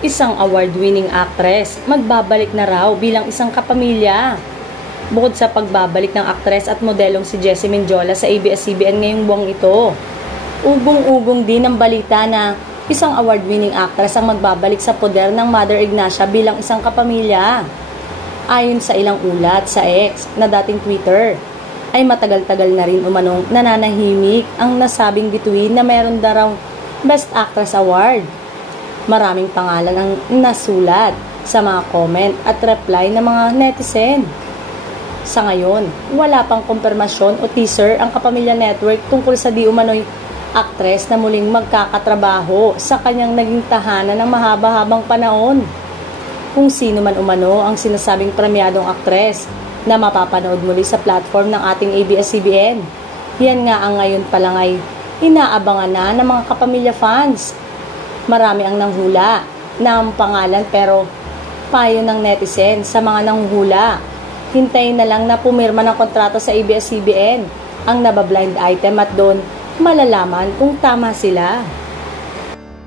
Isang award-winning actress, magbabalik na raw bilang isang kapamilya. Bukod sa pagbabalik ng aktres at modelong si Jessie Mendiola sa ABS-CBN ngayong buwang ito, ugong-ugong din ang balita na isang award-winning actress ang magbabalik sa poder ng Mother Ignacia bilang isang kapamilya. Ayon sa ilang ulat sa X na dating Twitter, ay matagal-tagal na rin umanong nananahimik ang nasabing bituin na meron daw Best Actress Award. Maraming pangalan ang nasulat sa mga comment at reply ng mga netizen. Sa ngayon, wala pang kumpirmasyon o teaser ang Kapamilya Network tungkol sa di umano'y aktres na muling magkakatrabaho sa kanyang naging tahanan ng mahaba-habang panahon. Kung sino man umano ang sinasabing premyadong aktres na mapapanood muli sa platform ng ating ABS-CBN, yan nga ang ngayon pa lang ay inaabangan na ng mga Kapamilya fans. Marami ang nanghula na ang pangalan pero payo ng netizen sa mga nanghula, hintayin na lang na pumirma ng kontrata sa ABS-CBN ang nabablind item at doon malalaman kung tama sila.